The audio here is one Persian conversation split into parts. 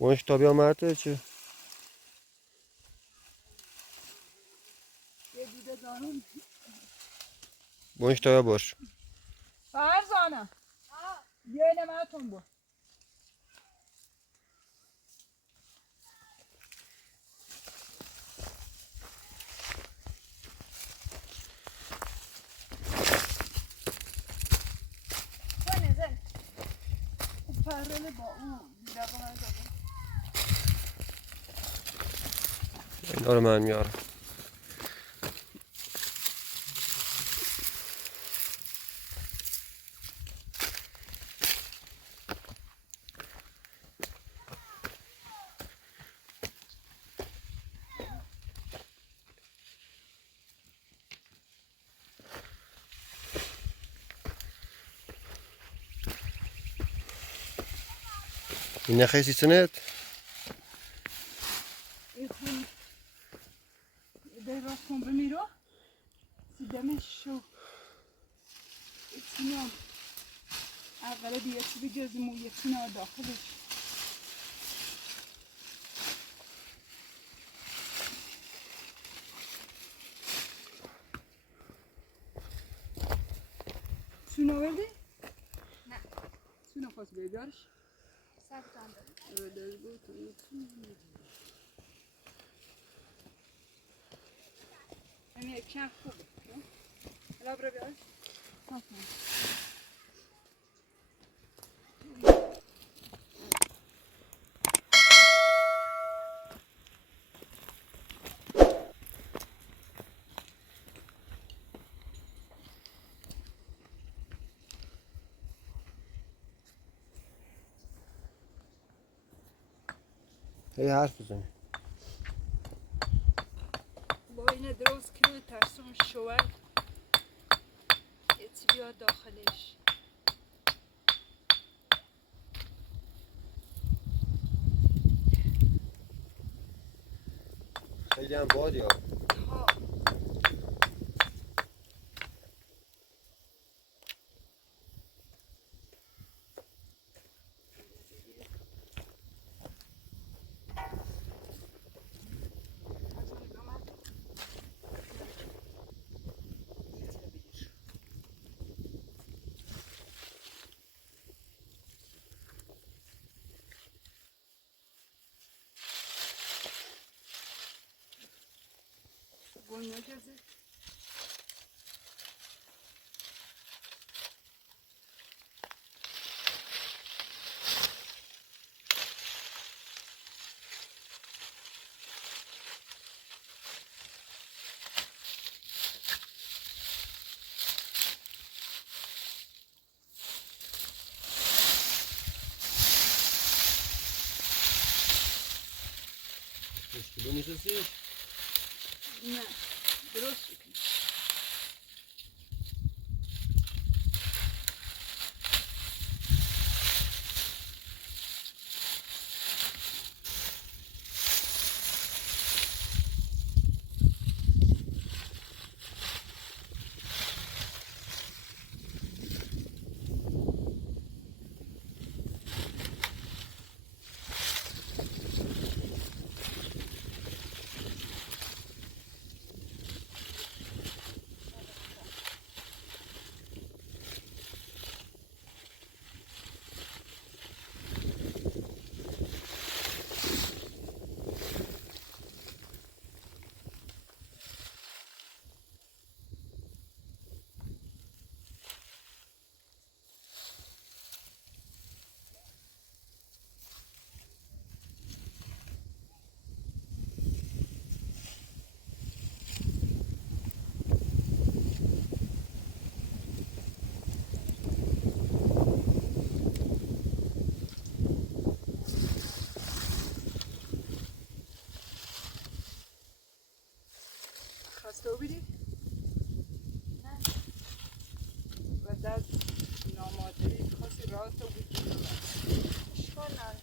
Bom tabii amartı. یه دوده دانون Bom tabii boş. فرزانه یه نمتون بود نزل فرله با اون لبه های داده اینا رو من میارم. این نخیسی سنت؟ این خون به راستون بمیرو سیدمش شو ایتینا اوله دیگه چی بگذیم و یکینا داخلش سونو بردی؟ نه سونو خواست بگارش؟ سبتان دارم داری بود همین یک کم خوبه حالا برو بیارش هی حرف بزنی. با اینه درست که ترسون شوه ایتی بیاد داخلش خیلی هم بادی ها. ها گونیا کسی مشکلی میشستی؟ نه درست بکن خسته بودی؟ نه و در نامادری خاصی راحت بود اشکال نداره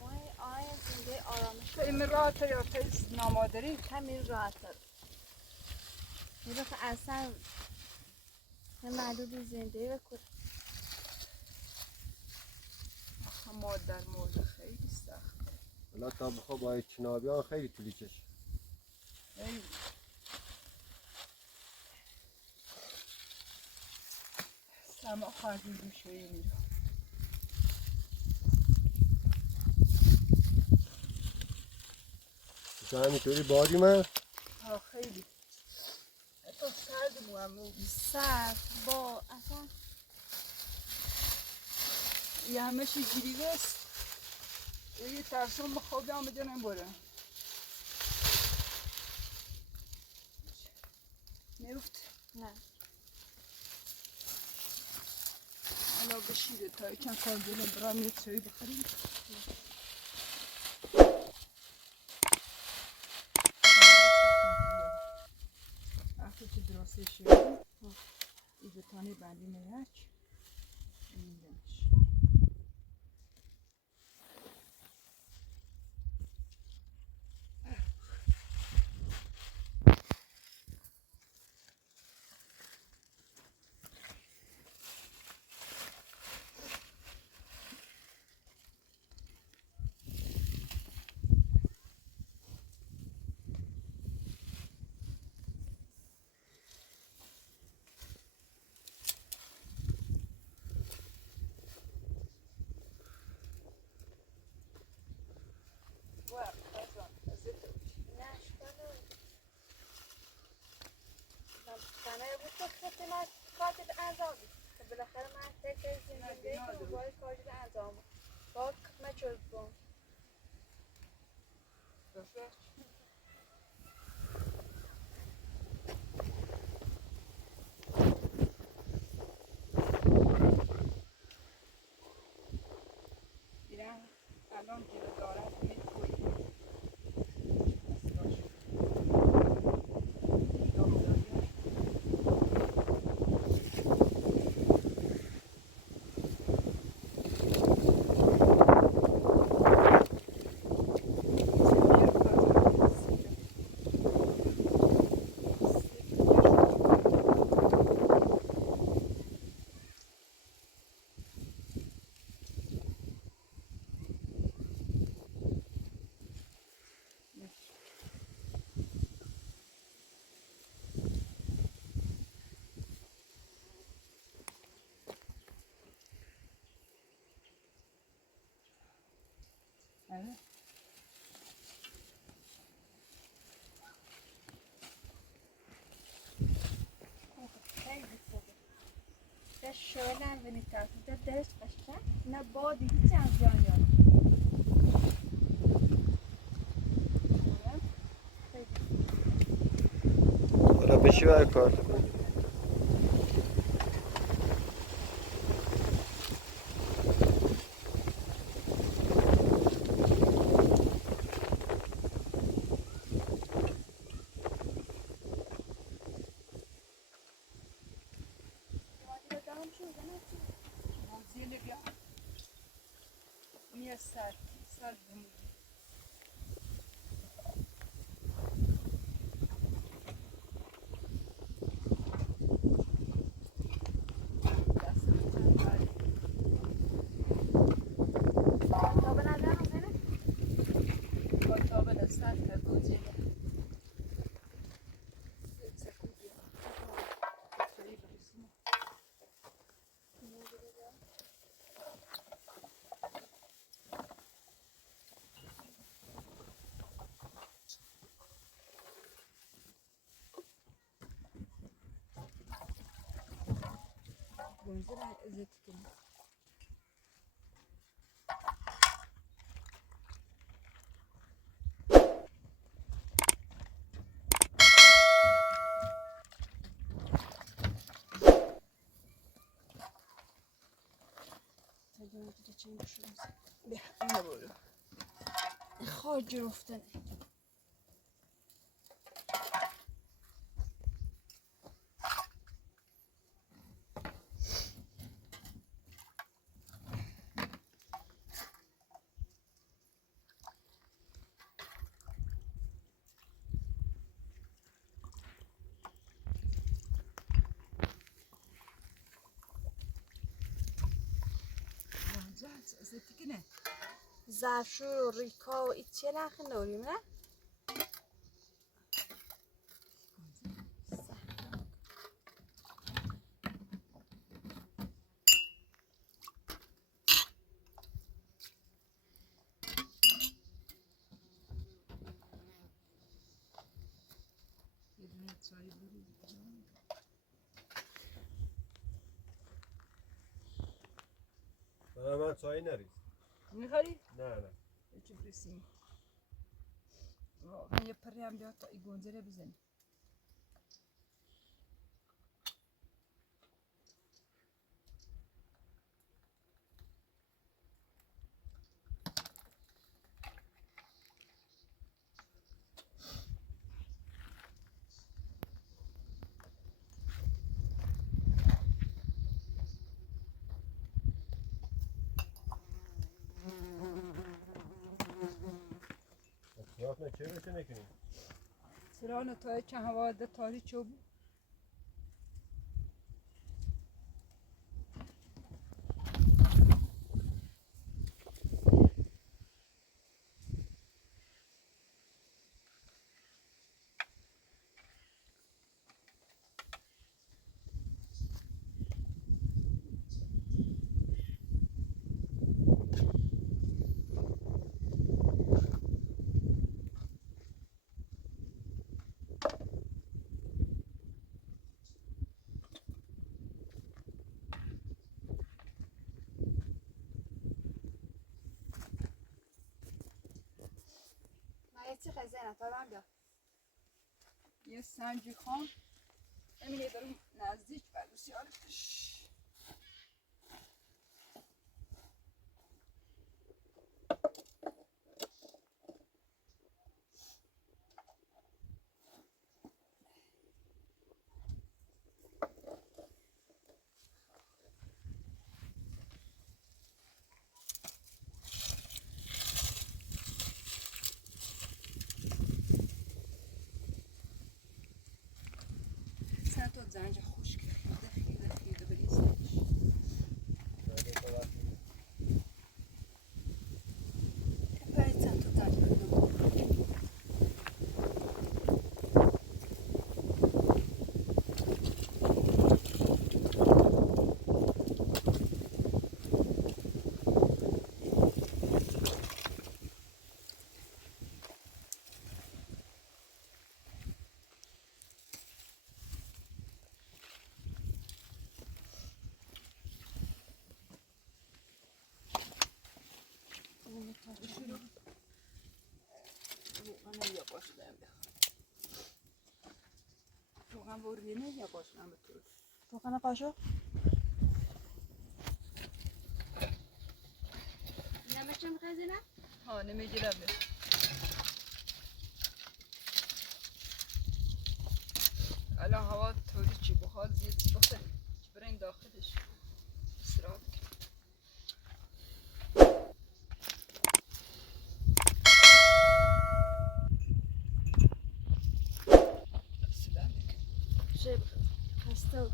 مای آی زنده آرامش این راحت یا تیز نامادری همین راحت داره یه دفعه اصلا یه معدود زنده بکن مادر مورد خیلی سخت حالا تا بخوا با چنابیان خیلی طولی کشه. ای سما خواهدی گوشه میرو. تو همینطوری بادی من ها خیلی حتی سرد مهم سر با اصلا یه همه چی گیری بست یه ترسون بخواب آمده نمیباره میفت نه حالا بشیره تا چند کار جلو برام یه چایی بخوریم وقتی که دراسته شدیم این بتانه بندی نیک این دمش نه اشکال تنه بود که خیلی من کار جد انجام که بالاخره من فکر زندگی که باید کار جد انجام با من چوز بون دیدم الان گیره دارد میره کوی آره خیلی خوبه ده شوالم بینی تاکو ده درش قشنگ نه بادی هیچ از جان یاد حالا بشی برای کارت کن. بادی رو دام شده نه زیل بیا میه سر بمون دست بزن باری تا به نظر رو با تابل سر تا زیله سکو بیا چایی برسیم گنزه را ازت کنیم تا جان تو چند بشورم به اینو برو خواهد رفتنه گنزه ازت کنه ظرفشوی و ریکا و این چه لخی داریم نه؟ یه دونه چای بری من چای نریز. میخوری؟ نه. چی برسیم واقعا یه پری هم بیاد تا این گنجه رو بزنی. اطراف نه چه روشه نکنیم؟ سرانه تای چه هوا ده تاری چوب چی خزینه تا من بیا یه سنجی خام امینه دارم نزدیک بردوسی آرفتش. تو زنج خشک خیده بریزش باید چند تا زنج بریزش. روغن یا باش دارم روغن بردینه یا باش دارم به طور روغن قاشق نمیشم خزینه؟ ها نمیگیرم الان هوا طوری چی بخواد زیاد چی بخواد برین داخلش استراحت شب خسته بود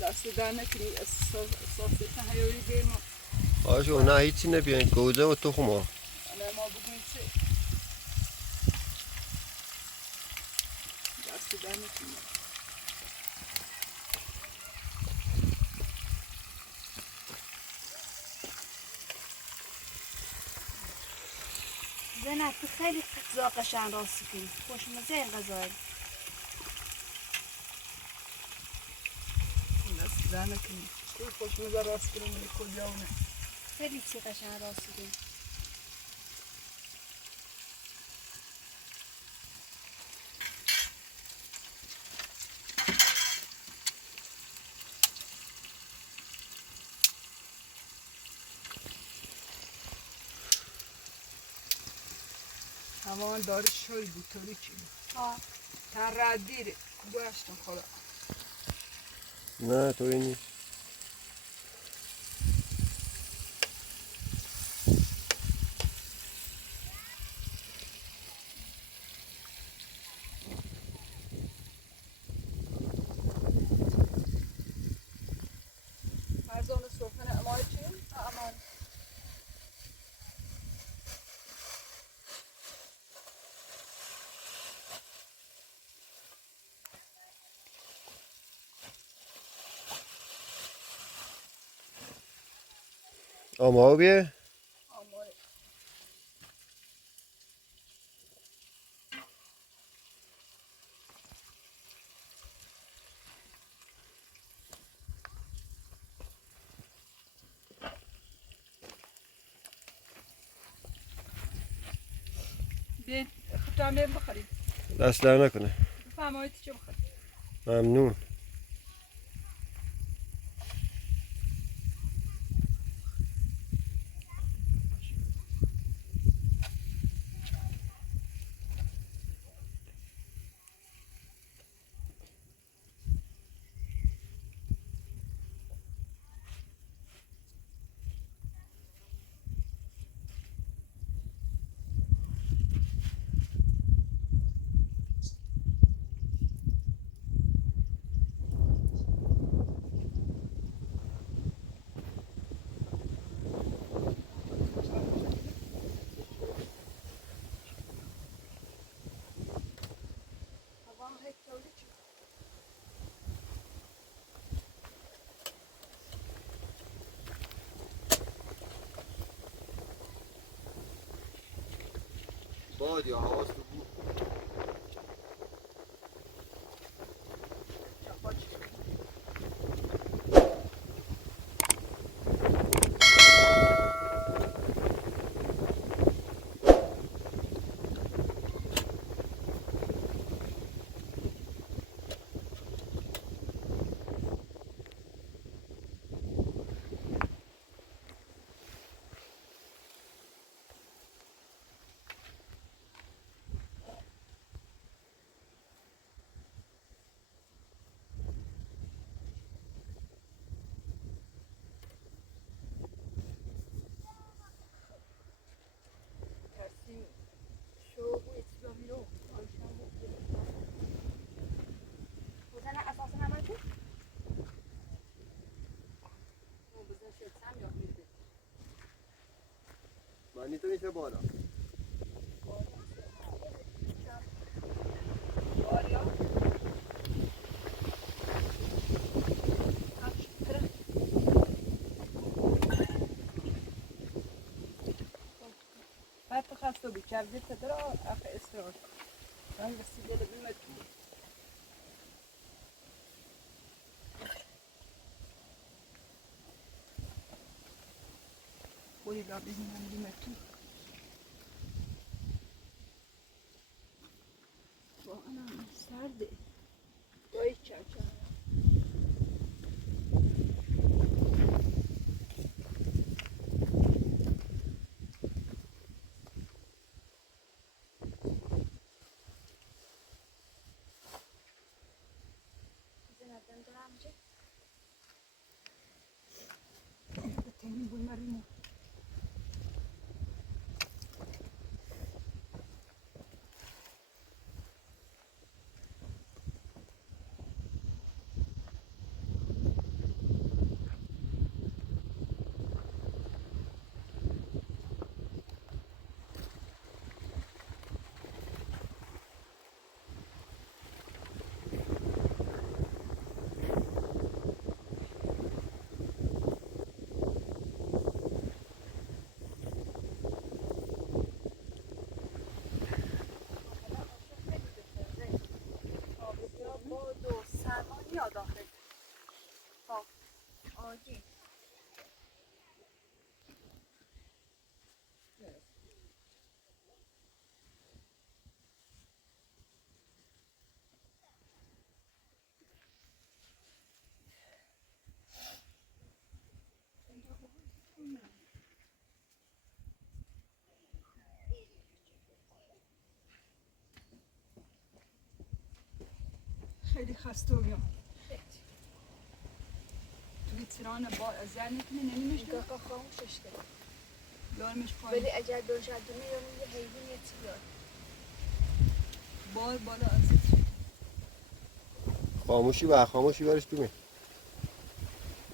دست در نکنی احساس تهیاری گیم آشو نه هیچی نبیاین گوزه و تخم ها. الان ما بگویم چه دست در نکنی زینب تو خیلی ذائقه‌شان راستی کنی خوشمزه این غذایی دست در نکنی خیلی خوشمزه راست کنیم کجا اونه خیلی چی قشنگ راسیدیم. همان داره شوی بود طوری چی ها تن رد دیره گوشتم خدا نه طوری نیست. فرزانه صرفن امان چی؟ امان آمابیه؟ امان بیاین تو هم بیاین بخوریم دست در نکنه. بفرمایید چه بخوریم ممنون. هوا هیچ طوری چی باد یا حواس تو بود. ترسیم شو بوی چیزا بیرون آنشان بود بودن اساس همه چی اون بزن شد سم یا میده من نیتو میشه بالا. آریا بعد خسته بود کبزی تدرا اخ استراحت من بسیده لبیمت خودی دا بزنم لیمت تو واقعا سرده دایی چرچه زندن دارم چی تنی بوی مریمو خیلی خسته میام توی ترانه با ازر نکنه نمیمش اینگاه که خاموشش کرد دارمش پایین ولی اگر دوشدونه یا یه حیوان یه چی بیاد بار بالا ازت خاموشی و خاموشی برش تو می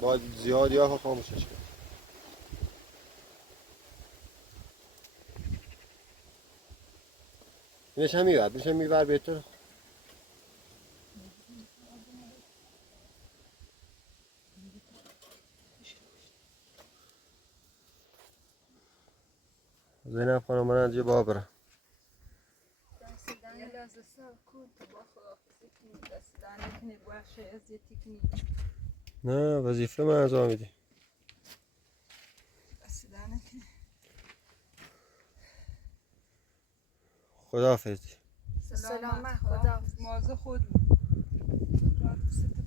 با زیادی ها خاموشش کن اینش هم میبر بینش هم میبر بهتر زینب خانم من از یه با برم یه لحظه سر کن تو با خداحافظی کنی دست در نکنی بخش اذیتی کنی نه وظیفه من انجام میدی دست در نکنی خداحافظ سلامت خداحافظ مواظب خود باش.